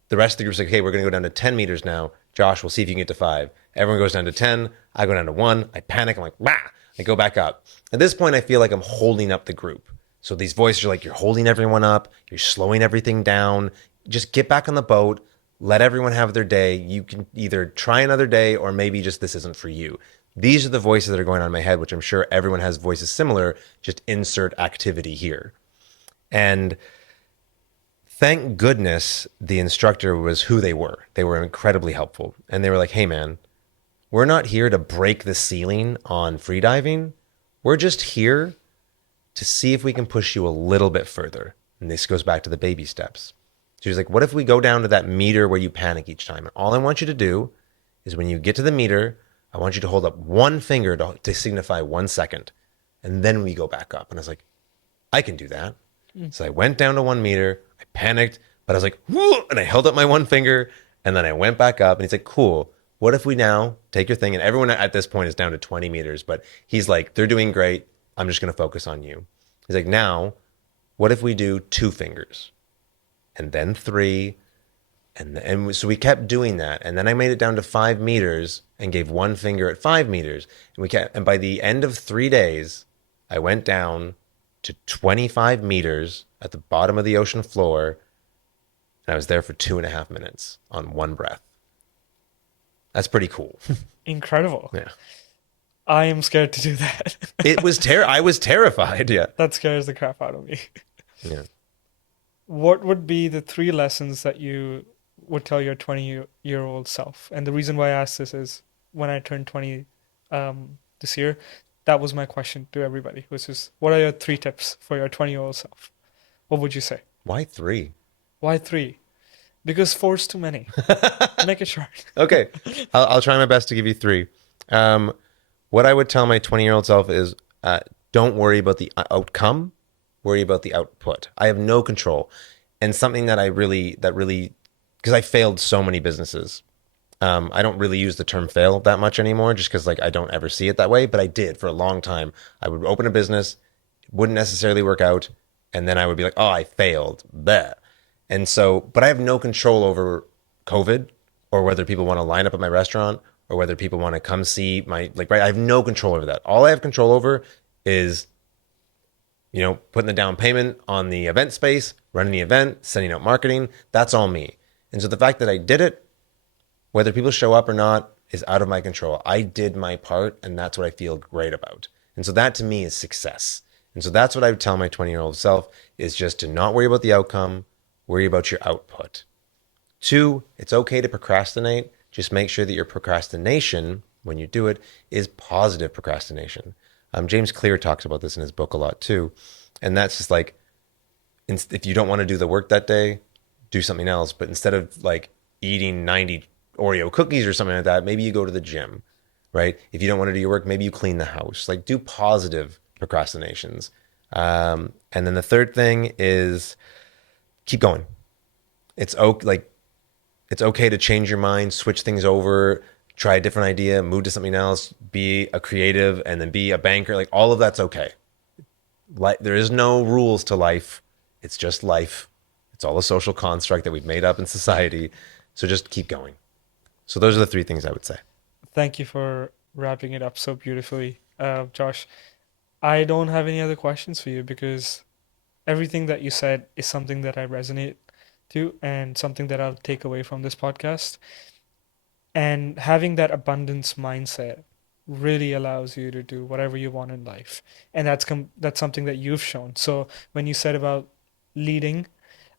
the rest of the group's like, okay, we're going to go down to 10 meters now. Josh, we'll see if you can get to 5. Everyone goes down to 10. I go down to 1. I panic. I'm like, bah! I go back up. At this point, I feel like I'm holding up the group. So these voices are like, you're holding everyone up. You're slowing everything down. Just get back on the boat. Let everyone have their day. You can either try another day or maybe just this isn't for you. These are the voices that are going on in my head, which I'm sure everyone has voices similar. Just insert activity here. And thank goodness the instructor was who they were. They were incredibly helpful. And they were like, hey, man, we're not here to break the ceiling on freediving. We're just here to see if we can push you a little bit further. And this goes back to the baby steps. So he's like, what if we go down to that meter where you panic each time? And all I want you to do is when you get to the meter, I want you to hold up one finger to signify 1 second. And then we go back up. And I was like, I can do that. So I went down to 1 meter. I panicked, but I was like, whoo, and I held up my one finger. And then I went back up. And he's like, cool. What if we now take your thing? And everyone at this point is down to 20 meters. But he's like, they're doing great. I'm just going to focus on you. He's like, now, what if we do 2 fingers? And then 3, And so we kept doing that. And then I made it down to 5 meters and gave one finger at 5 meters. And by the end of 3 days, I went down to 25 meters at the bottom of the ocean floor. And I was there for 2.5 minutes on one breath. That's pretty cool. Incredible. Yeah. I am scared to do that. I was terrified. Yeah. That scares the crap out of me. Yeah. What would be the three lessons that you would tell your 20-year-old self? And the reason why I asked this is when I turned 20 this year, that was my question to everybody, which is, what are your three tips for your 20-year-old self? What would you say? Why three? Why three? Because four's too many. Make it short. Okay. I'll try my best to give you three. What I would tell my 20-year-old self is don't worry about the outcome, worry about the output. I have no control. And something that because I failed so many businesses. I don't really use the term fail that much anymore just because like I don't ever see it that way, but I did for a long time. I would open a business, it wouldn't necessarily work out, and then I would be like, oh, I failed. Bleh. And so, but I have no control over COVID or whether people want to line up at my restaurant or whether people want to come see right? I have no control over that. All I have control over is, putting the down payment on the event space, running the event, sending out marketing. That's all me. And so the fact that I did it, whether people show up or not, is out of my control. I did my part, and that's what I feel great about. And so that to me is success. And so that's what I would tell my 20-year-old self is just to not worry about the outcome, worry about your output. 2, it's okay to procrastinate. Just make sure that your procrastination, when you do it, is positive procrastination. James Clear talks about this in his book a lot too. And that's just like, if you don't want to do the work that day, do something else. But instead of like eating 90 Oreo cookies or something like that, maybe you go to the gym, right? If you don't want to do your work, maybe you clean the house. Like do positive procrastinations. And then the third thing is keep going. It's okay to change your mind, switch things over, try a different idea, move to something else, be a creative, and then be a banker. Like all of that's okay. There is no rules to life. It's just life. It's all a social construct that we've made up in society. So just keep going. So those are the three things I would say. Thank you for wrapping it up so beautifully, Josh. I don't have any other questions for you because everything that you said is something that I resonate to and something that I'll take away from this podcast. And having that abundance mindset really allows you to do whatever you want in life. And that's something that you've shown. So when you said about leading,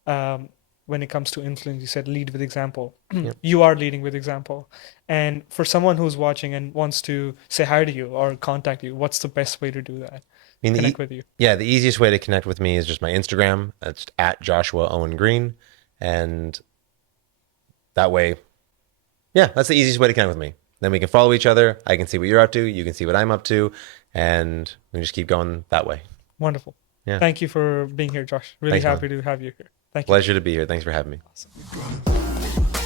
um, when it comes to influence, you said lead with example. Yeah. You are leading with example. And for someone who's watching and wants to say hi to you or contact you, what's the best way to do that? I mean, Connect with you. yeah, the easiest way to connect with me is just my Instagram. It's at Joshua Owen Green. And that way, yeah, that's the easiest way to connect with me. Then we can follow each other. I can see what you're up to. You can see what I'm up to. And we just keep going that way. Wonderful. Yeah. Thank you for being here, Josh. Really Thanks, man. happy to have you here. Thank you. Pleasure to be here. Thanks for having me. Awesome.